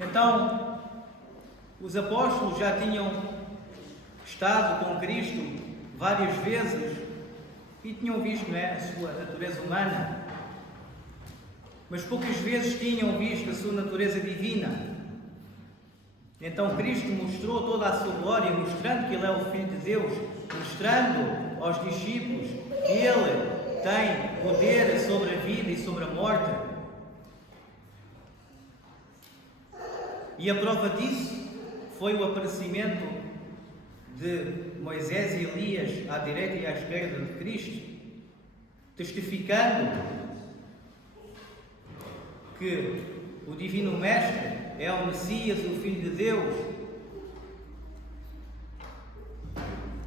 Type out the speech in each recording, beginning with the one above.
Então, os apóstolos já tinham estado com Cristo várias vezes e tinham visto, não é, a sua natureza humana, mas poucas vezes tinham visto a sua natureza divina. Então Cristo mostrou toda a sua glória, mostrando que Ele é o Filho de Deus, mostrando aos discípulos que Ele tem poder sobre a vida e sobre a morte. E a prova disso foi o aparecimento de Moisés e Elias à direita e à esquerda de Cristo, testificando que o Divino Mestre é o Messias, o Filho de Deus.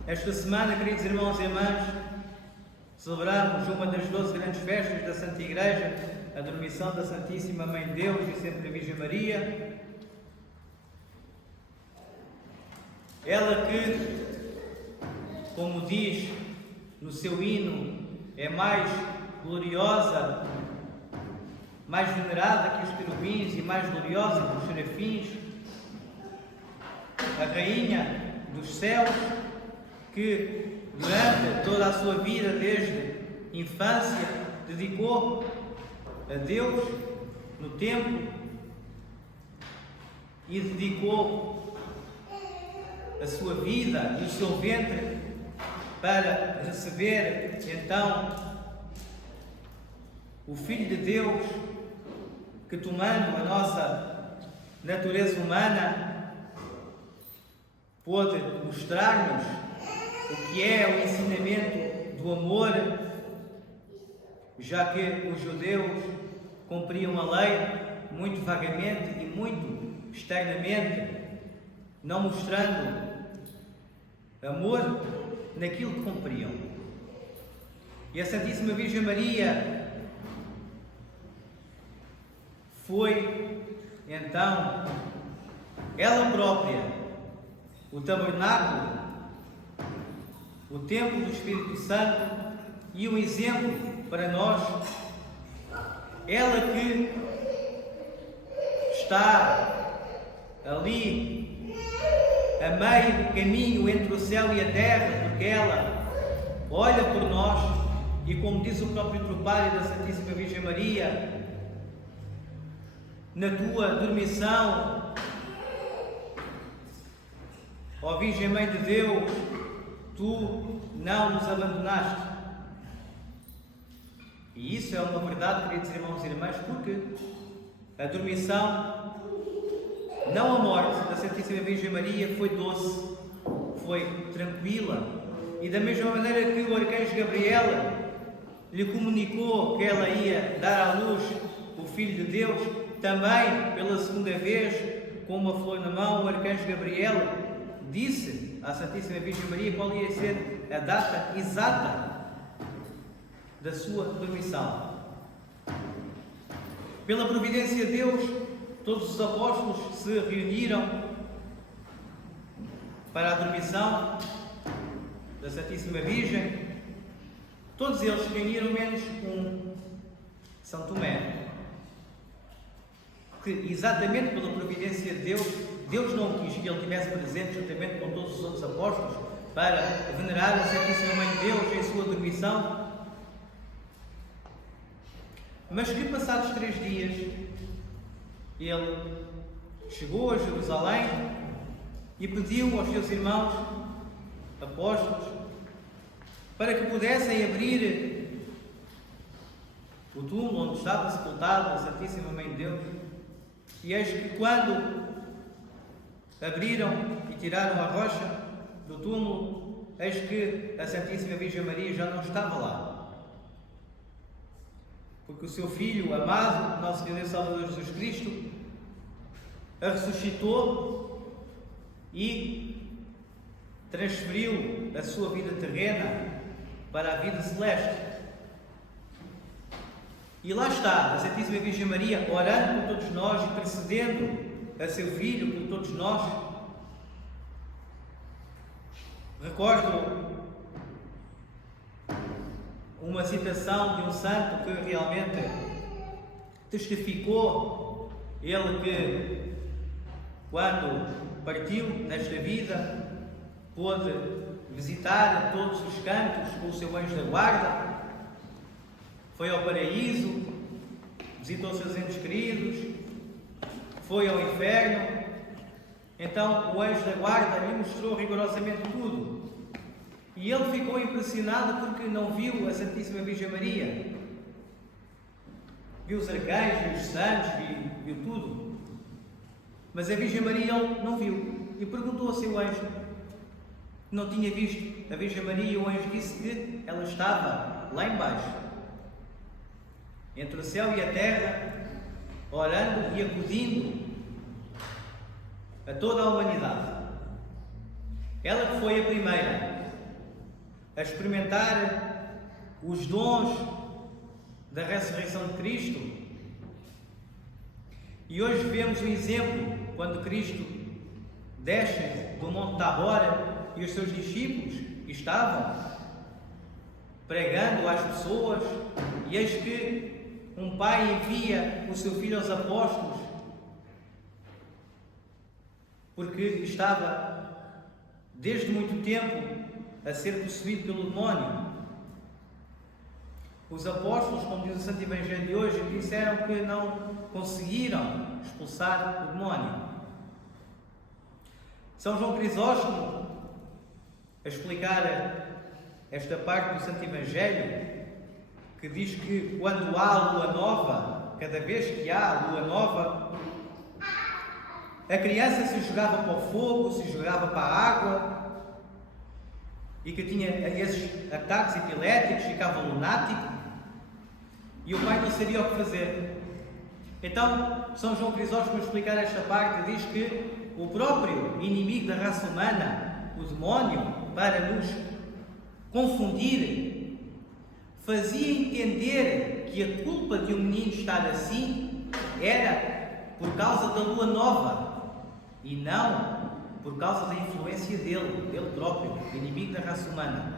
Esta semana, queridos irmãos e irmãs, celebramos uma das 12 grandes festas da Santa Igreja, a Dormição da Santíssima Mãe de Deus e sempre a Virgem Maria. Ela que, como diz no seu hino, é mais gloriosa, mais venerada que os querubins e mais gloriosa que os serafins, a Rainha dos céus, que durante toda a sua vida, desde infância, dedicou a Deus no templo e dedicou a sua vida e o seu ventre para receber então o Filho de Deus, que tomando a nossa natureza humana pôde mostrar-nos o que é o ensinamento do amor, já que os judeus cumpriam a lei muito vagamente e muito externamente, não mostrando amor naquilo que cumpriam. E a Santíssima Virgem Maria foi, então, ela própria, o tabernáculo, o templo do Espírito Santo e um exemplo para nós. Ela que está ali a meio do caminho entre o céu e a terra, porque ela olha por nós e, como diz o próprio tropário da Santíssima Virgem Maria, na tua dormição, ó Virgem Mãe de Deus, tu não nos abandonaste. E isso é uma verdade, queridos irmãos e irmãs, porque a dormição, não a morte da Santíssima Virgem Maria, foi doce, foi tranquila. E da mesma maneira que o arcanjo Gabriel lhe comunicou que ela ia dar à luz o Filho de Deus, também pela segunda vez, com uma flor na mão, o arcanjo Gabriel disse à Santíssima Virgem Maria qual ia ser a data exata da sua dormição. Pela providência de Deus, todos os apóstolos se reuniram para a dormição da Santíssima Virgem. Todos eles se reuniram, menos um, São Tomé, que exatamente pela providência de Deus, Deus não quis que ele estivesse presente juntamente com todos os outros apóstolos para venerar a Santíssima Mãe de Deus em sua dormição, mas que passados 3 dias ele chegou a Jerusalém e pediu aos seus irmãos apóstolos para que pudessem abrir o túmulo onde estava sepultada a Santíssima Mãe de Deus. E eis que quando abriram e tiraram a rocha do túmulo, eis que a Santíssima Virgem Maria já não estava lá. Porque o seu Filho amado, nosso Senhor e Salvador Jesus Cristo, a ressuscitou e transferiu a sua vida terrena para a vida celeste. E lá está a Santíssima Virgem Maria orando por todos nós, intercedendo a seu Filho por todos nós. Recordo uma citação de um santo que realmente testificou, ele que quando partiu nesta vida, pôde visitar todos os cantos com o seu anjo da guarda, foi ao paraíso, visitou seus entes queridos, foi ao inferno. Então o anjo da guarda lhe mostrou rigorosamente tudo. E ele ficou impressionado porque não viu a Santíssima Virgem Maria. Viu os arcanjos, os santos, viu tudo. Mas a Virgem Maria ele não viu. E perguntou ao seu anjo. Não tinha visto a Virgem Maria e o anjo disse que ela estava lá embaixo, entre o céu e a terra, orando e acudindo a toda a humanidade. Ela que foi a primeira a experimentar os dons da ressurreição de Cristo. E hoje vemos o exemplo quando Cristo desce do Monte Tabor e os seus discípulos estavam pregando às pessoas, e eis que um pai envia o seu filho aos apóstolos porque estava desde muito tempo a ser possuído pelo demónio. Os apóstolos, como diz o Santo Evangelho de hoje, disseram que não conseguiram expulsar o demónio. São João Crisóstomo, a explicar esta parte do Santo Evangelho, que diz que quando há lua nova, cada vez que há lua nova, a criança se jogava para o fogo, se jogava para a água, e que tinha esses ataques epiléticos, ficava lunático, e o pai não sabia o que fazer. Então, São João Crisóstomo, a explicar esta parte, diz que o próprio inimigo da raça humana, o demónio, para nos confundir, fazia entender que a culpa de um menino estar assim era por causa da lua nova e não por causa da influência dele próprio, o inimigo da raça humana.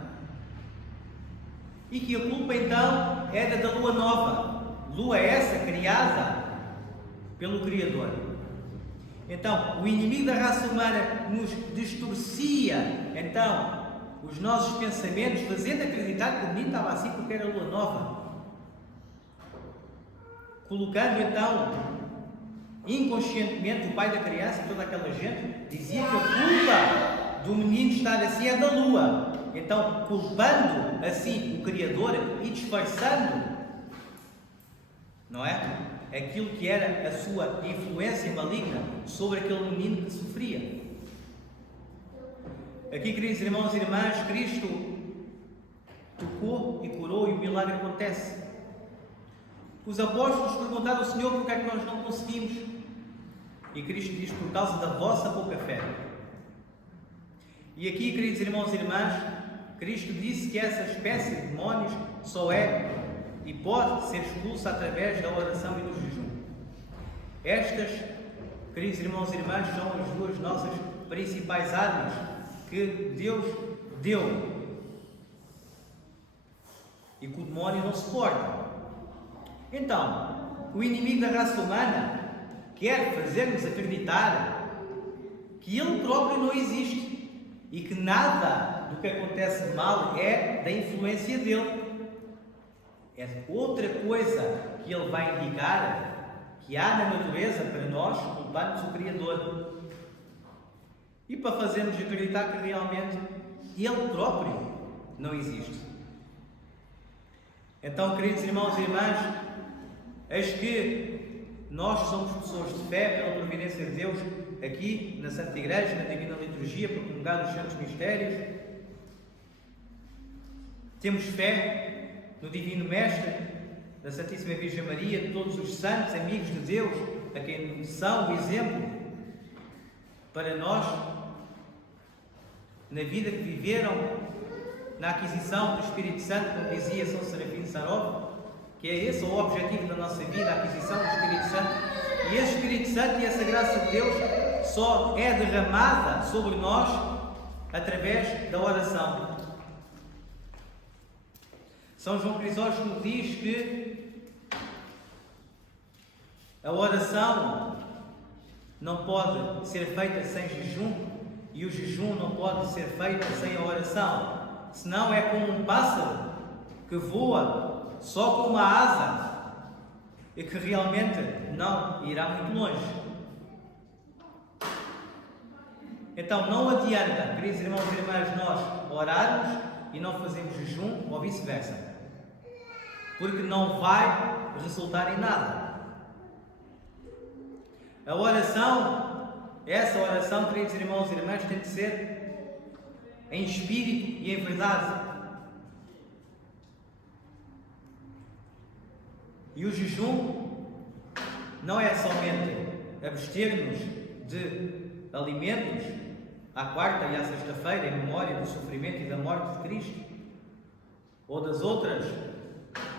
E que a culpa então era da lua nova, lua essa criada pelo Criador. Então, o inimigo da raça humana nos distorcia então os nossos pensamentos, fazendo acreditar que o menino estava assim porque era lua nova, colocando então inconscientemente o pai da criança e toda aquela gente dizia que a culpa do menino estar assim é da lua. Então, culpando assim o Criador e disfarçando, não é? Aquilo que era a sua influência maligna sobre aquele menino que sofria. Aqui, queridos irmãos e irmãs, Cristo tocou e curou e o milagre acontece. Os apóstolos perguntaram ao Senhor porque é que nós não conseguimos. E Cristo diz: por causa da vossa pouca fé. E aqui, queridos irmãos e irmãs, Cristo disse que essa espécie de demónios só é e pode ser expulsa através da oração e do jejum. Estas, queridos irmãos e irmãs, são as duas nossas principais armas que Deus deu e que o demónio não suporta. Então, o inimigo da raça humana quer fazer-nos acreditar que ele próprio não existe e que nada do que acontece de mal é da influência dele. É outra coisa que ele vai indicar que há na natureza para nós culparmos o Criador e para fazermos acreditar que realmente ele próprio não existe. Então, queridos irmãos e irmãs, eis que nós somos pessoas de fé pela providência de Deus aqui na Santa Igreja, na Divina Liturgia, para comungar os Santos Mistérios. Temos fé no Divino Mestre, da Santíssima Virgem Maria, de todos os santos, amigos de Deus, a quem são o exemplo para nós, na vida que viveram, na aquisição do Espírito Santo, como dizia São Serafim Sarov, que é esse o objetivo da nossa vida, a aquisição do Espírito Santo. E esse Espírito Santo e essa graça de Deus só é derramada sobre nós através da oração. São João Crisóstomo diz que a oração não pode ser feita sem jejum e o jejum não pode ser feito sem a oração. Senão é como um pássaro que voa só com uma asa e que realmente não irá muito longe. Então não adianta, queridos irmãos e irmãs, nós orarmos e não fazermos jejum ou vice-versa, porque não vai resultar em nada. A oração, essa oração, queridos irmãos e irmãs, tem de ser em espírito e em verdade. E o jejum não é somente abster-nos de alimentos à quarta e à sexta-feira em memória do sofrimento e da morte de Cristo, ou das outras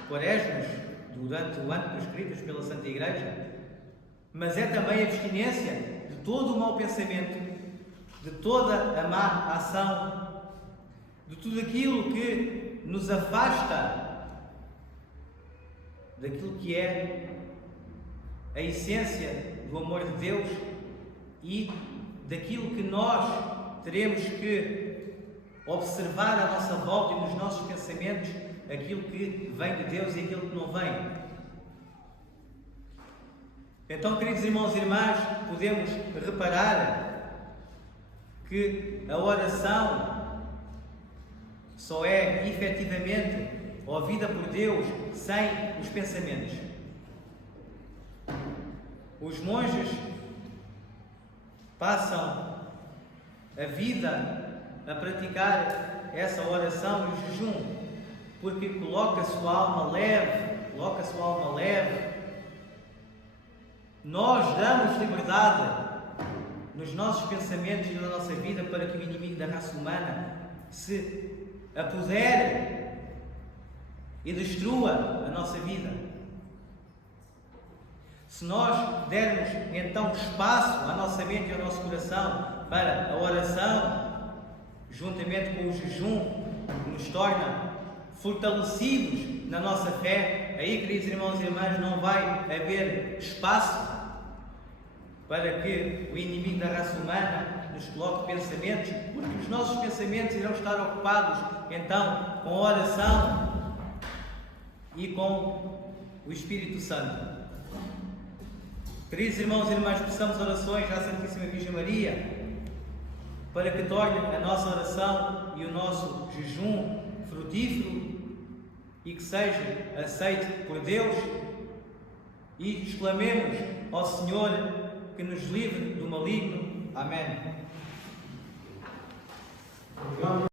quaresmas durante o ano prescritas pela Santa Igreja, mas é também a abstinência de todo o mau pensamento, de toda a má ação, de tudo aquilo que nos afasta daquilo que é a essência do amor de Deus e daquilo que nós teremos que observar à nossa volta e nos nossos pensamentos, aquilo que vem de Deus e aquilo que não vem. Então, queridos irmãos e irmãs, podemos reparar que a oração só é efetivamente ouvida por Deus sem os pensamentos. Os monges passam a vida a praticar essa oração e o jejum, porque coloca a sua alma leve. Nós damos liberdade nos nossos pensamentos e na nossa vida para que o inimigo da raça humana se apodere e destrua a nossa vida. Se nós dermos então espaço à nossa mente e ao nosso coração para a oração, juntamente com o jejum, que nos torna fortalecidos na nossa fé, aí, queridos irmãos e irmãs, não vai haver espaço para que o inimigo da raça humana nos coloque pensamentos, porque os nossos pensamentos irão estar ocupados então com a oração e com o Espírito Santo. Queridos irmãos e irmãs, peçamos orações à Santíssima Virgem Maria para que torne a nossa oração e o nosso jejum frutífero e que seja aceito por Deus, e exclamemos ao Senhor que nos livre do maligno. Amém.